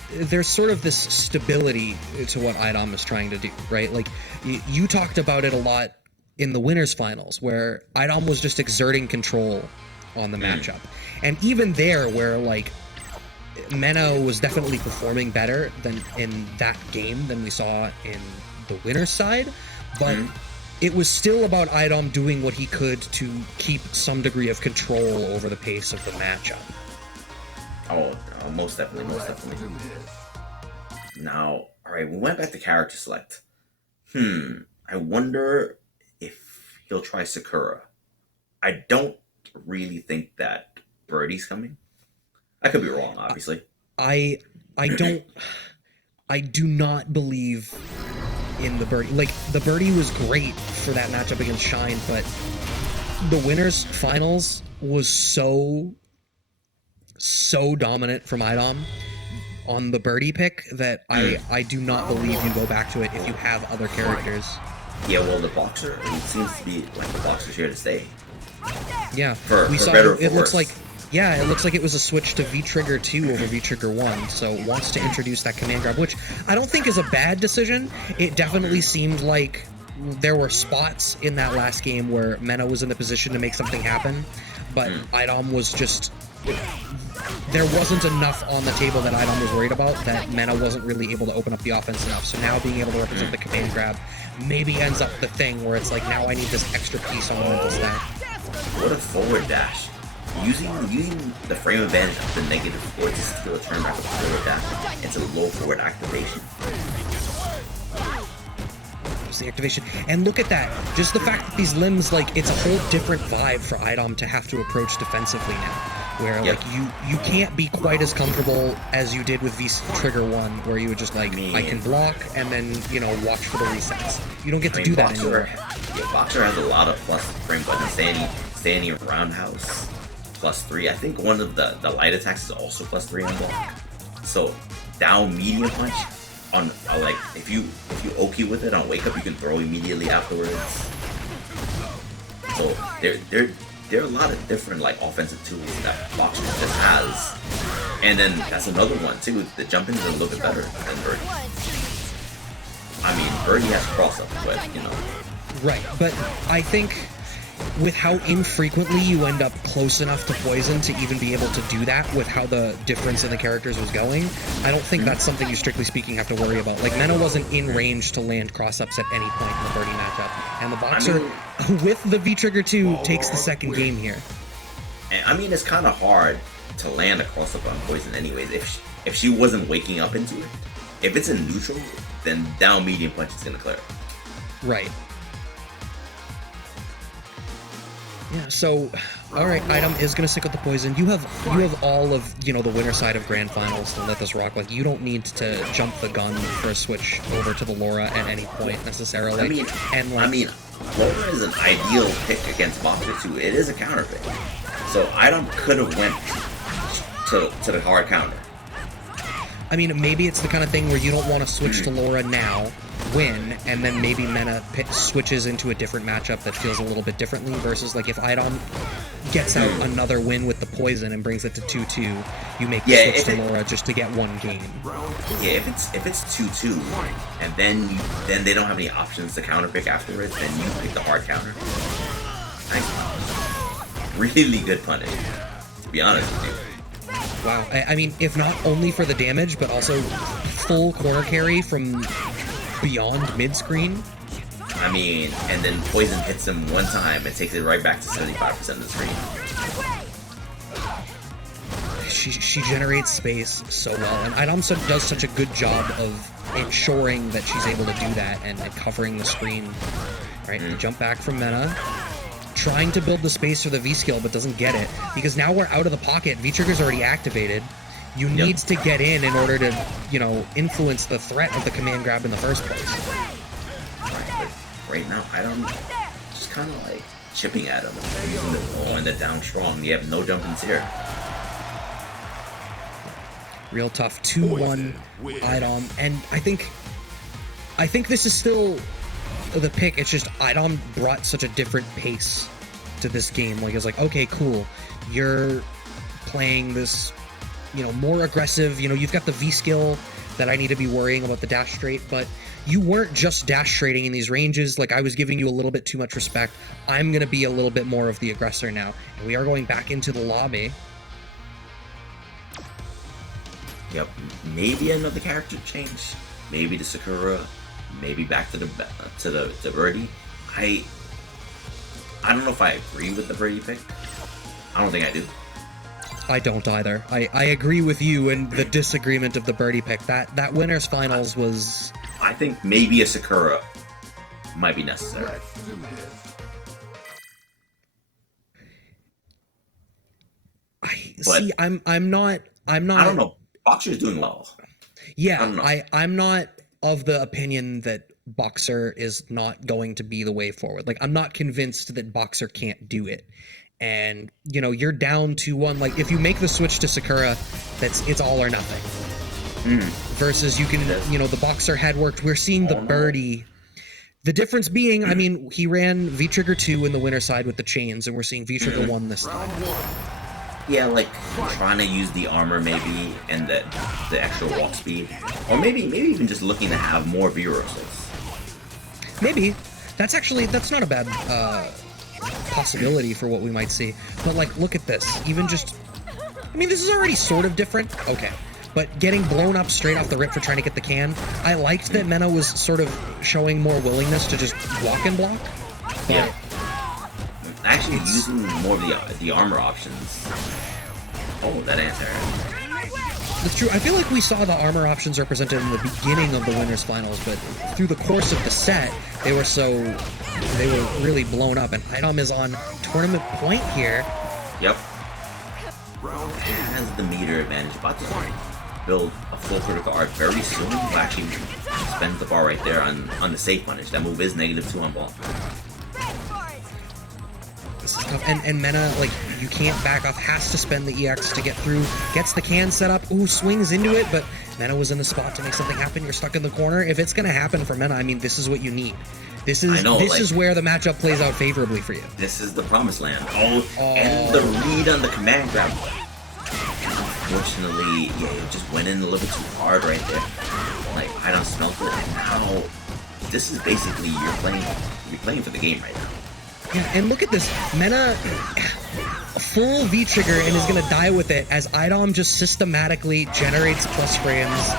sort of this stability to what Idom is trying to do, right? Like, you talked about it a lot in the winners finals, where Idom was just exerting control on the matchup. And even there, where, like, Mena was definitely performing better than in that game than we saw in the winners side, but it was still about Idom doing what he could to keep some degree of control over the pace of the matchup. Oh, most definitely. Now, alright, we went back to character select. I wonder if he'll try Sakura. I don't really think that Birdie's coming. I could be wrong, obviously. I do not believe in the Birdie. Like, the Birdie was great for that matchup against Shine, but the winners finals was so dominant from Idom on the Birdie pick that I do not believe you go back to it if you have other characters. Yeah, well, the Boxer, it seems to be like the Boxer's here to stay. Yeah, we saw it looks like it was a switch to V-Trigger 2 over V-Trigger 1, so wants to introduce that command grab, which I don't think is a bad decision. It definitely seemed like there were spots in that last game where Mena was in the position to make something happen, but Idom was just... There wasn't enough on the table that Idom was worried about, that Mena wasn't really able to open up the offense enough. So now being able to represent the command grab maybe ends up the thing where it's like, now I need this extra piece on the mental stack. What a forward dash. Using the frame advantage of the negative 4 to steal a turn back with a forward dash, it's a low forward activation. The activation, and look at that, just the fact that these limbs, like, it's a whole different vibe for Idom to have to approach defensively now, where like you can't be quite as comfortable as you did with V-Trigger 1, where you would just like, I can block and then, you know, watch for the resets. You don't get to do that anymore. Yeah, Boxer has a lot of plus frame buttons, standing roundhouse +3. I think one of the light attacks is also +3 on block. So down medium punch on like if you Oki with it on wake up, you can throw immediately afterwards. So there are a lot of different like offensive tools that Boxer just has, and then that's another one too. The jumping is a little bit better than Birdie. I mean, Birdie has cross up, but you know. Right, but I think with how infrequently you end up close enough to poison to even be able to do that with how the difference in the characters was going, I don't think that's something you strictly speaking have to worry about. Like, Mena wasn't in range to land cross-ups at any point in the birdie matchup, and the Boxer, with the V-Trigger 2, takes the second game here. I mean, it's kind of hard to land a cross-up on poison anyways, if she wasn't waking up into it. If it's in neutral, then down medium punch is going to clear it. Right. Yeah, so, alright, Idom is going to stick with the poison. You have all of, you know, the winner side of Grand Finals to let this rock. Like, you don't need to jump the gun for a switch over to the Laura at any point, necessarily. I mean, Laura is an ideal pick against Boxer too. It is a counter pick. So, Idom could have went to the hard counter. I mean, maybe it's the kind of thing where you don't want to switch to Laura now, win, and then maybe Mena switches into a different matchup that feels a little bit differently, versus like if Idom gets out another win with the poison and brings it to 2-2, you make the switch to Laura just to get one game. Yeah, if it's 2-2, and then they don't have any options to counter pick afterwards, then you pick the hard counter. Nice. Really good punish, to be honest with you. Wow, I mean, if not only for the damage, but also full corner carry from beyond mid-screen. I mean, and then poison hits him one time and takes it right back to 75% of the screen. She generates space so well, and Idom does such a good job of ensuring that she's able to do that and covering the screen. Right, jump back from Mena. Trying to build the space for the V-skill, but doesn't get it. Because now we're out of the pocket. V-trigger's already activated. You need to get in order to, you know, influence the threat of the command grab in the first place. Right now, Idom just kind of like chipping at him. Using the low and the down strong. You have no jumpings here. Real tough. 2-1 Idom. And I think this is still the pick. It's just Idom brought such a different pace to this game. Like, it's like, okay, cool, you're playing this, you know, more aggressive, you know, you've got the V skill that I need to be worrying about the dash straight, but you weren't just dash straighting in these ranges. Like, I was giving you a little bit too much respect. I'm gonna be a little bit more of the aggressor now, and we are going back into the lobby. Yep, maybe another character change, maybe the Sakura, maybe back to the birdie. I don't know if I agree with the birdie pick. I don't think I do. I don't either. I agree with you in the disagreement of the birdie pick. That winners finals was... I think maybe a Sakura might be necessary. I'm not... I don't know. Boxer's doing well. Yeah, I'm not of the opinion that Boxer is not going to be the way forward. Like, I'm not convinced that Boxer can't do it. And, you know, you're down 2-1. Like, if you make the switch to Sakura, it's all or nothing. Versus you can, you know, the Boxer had worked. We're seeing the birdie. The difference being, I mean, he ran V-Trigger 2 in the winner side with the chains, and we're seeing V-Trigger 1 this time. Yeah, like trying to use the armor maybe and the extra walk speed, or maybe even just looking to have more V-Rollers. Maybe that's not a bad possibility for what we might see. But like, look at this. Even just, I mean, this is already sort of different. Okay, but getting blown up straight off the rip for trying to get the can. I liked that Mena was sort of showing more willingness to just walk and block. Yeah. Actually, using more of the armor options. Oh, that answer. That's true. I feel like we saw the armor options represented in the beginning of the winners finals, but through the course of the set, they were really blown up. And Idom is on tournament point here. Yep. Has the meter advantage. About to build a full critical art very soon. We'll actually spend the bar right there on the safe punish. That move is -2 on ball. This is tough. And Mena, like, you can't back off, has to spend the EX to get through, gets the can set up, ooh, swings into it, but Mena was in the spot to make something happen. You're stuck in the corner. If it's going to happen for Mena, I mean, this is what you need. This is where the matchup plays out favorably for you. This is the promised land. And the read on the command grab. Unfortunately, yeah, it just went in a little bit too hard right there. Like, I don't smell it, and now this is basically you're playing for the game right now. Yeah, and look at this. Mena, full V trigger and is going to die with it as Idom just systematically generates plus frames.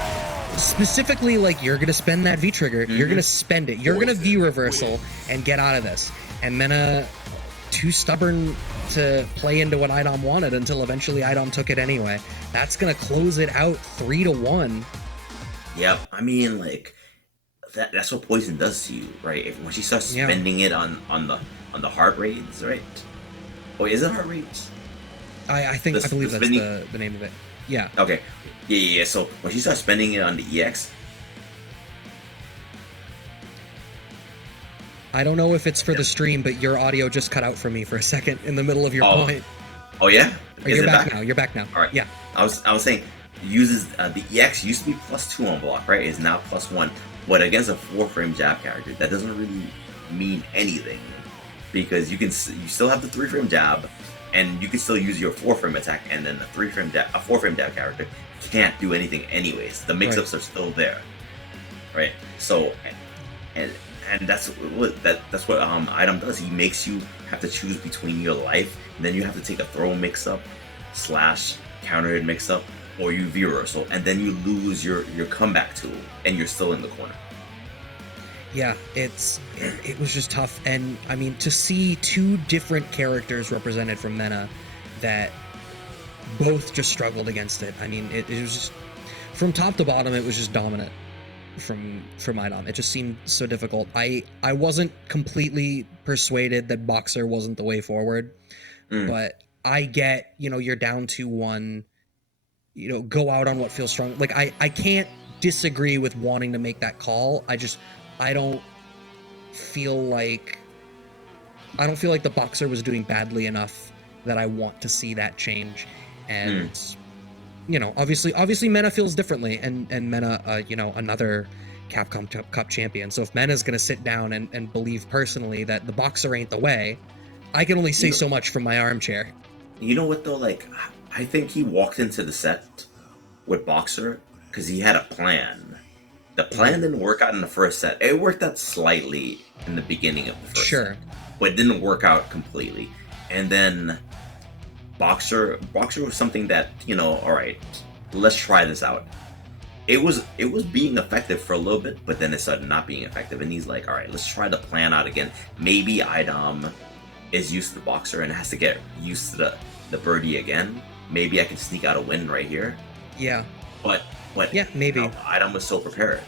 Specifically, like, you're going to spend that V trigger. You're going to spend it. You're going to V reversal and get out of this. And Mena, too stubborn to play into what Idom wanted until eventually Idom took it anyway. That's going to close it out 3-1. Yep, I mean, like, that's what poison does to you, right? When she starts spending it on the heart rates, right? Oh, is it heart rates? I believe that's the name of it. Yeah. Okay. Yeah. So when she starts spending it on the EX, I don't know if it's for the stream, but your audio just cut out for me for a second in the middle of your point. Oh yeah. You're back now. You're back now. All right. Yeah. I was saying, uses the EX used to be +2 on block, right? Is now +1. But against a 4-frame jab character, that doesn't really mean anything, because you still have the 3-frame jab, and you can still use your 4-frame attack, and then a 4-frame jab character can't do anything anyways. The mix-ups are still there, right? So, and that's what Idom does. He makes you have to choose between your life, and then you have to take a throw mix-up / counter hit mix-up, or you V reversal, and then you lose your comeback tool, and you're still in the corner. Yeah, it was just tough, and I mean, to see two different characters represented from Mena that both just struggled against it. I mean, it was just, from top to bottom, it was just dominant from Idom. It just seemed so difficult. I wasn't completely persuaded that Boxer wasn't the way forward, but I get, you're down 2-1. Go out on what feels strong. Like, I can't disagree with wanting to make that call. I don't feel like the Boxer was doing badly enough that I want to see that change. And obviously Mena feels differently, and Mena another Capcom Cup champion. So if Mena's gonna sit down and believe personally that the Boxer ain't the way, I can only say so much from my armchair. You know what though, like, I think he walked into the set with Boxer because he had a plan. The plan didn't work out in the first set. It worked out slightly in the beginning of the first set, but it didn't work out completely. And then Boxer was something that, all right, let's try this out. It was being effective for a little bit, but then it started not being effective. And he's like, all right, let's try the plan out again. Maybe Idom is used to the Boxer and has to get used to the birdie again. Maybe I can sneak out a win right here. Yeah. But yeah, maybe. Idom was so prepared.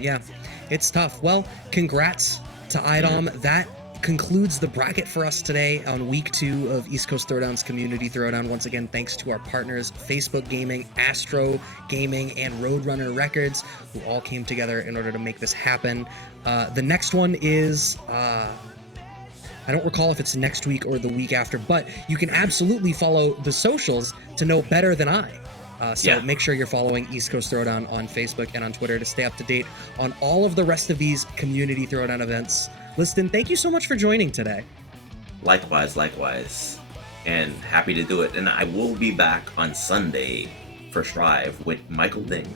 Yeah, it's tough. Well, congrats to Idom. That concludes the bracket for us today on week 2 of East Coast Throwdown's Community Throwdown. Once again, thanks to our partners, Facebook Gaming, Astro Gaming, and Roadrunner Records, who all came together in order to make this happen. The next one is... I don't recall if it's next week or the week after, but you can absolutely follow the socials to know better than I. Make sure you're following East Coast Throwdown on Facebook and on Twitter to stay up to date on all of the rest of these Community Throwdown events. Liston, thank you so much for joining today. Likewise. And happy to do it. And I will be back on Sunday for Strive with Michael Dink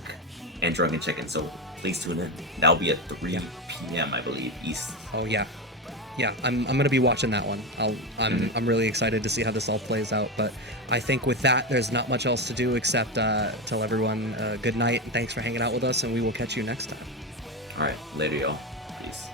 and Drunken Chicken, so please tune in. That'll be at 3 p.m., I believe, East. Oh, yeah. Yeah, I'm gonna be watching that one. I'm really excited to see how this all plays out. But I think with that, there's not much else to do except tell everyone good night and thanks for hanging out with us, and we will catch you next time. All right, later, y'all. Peace.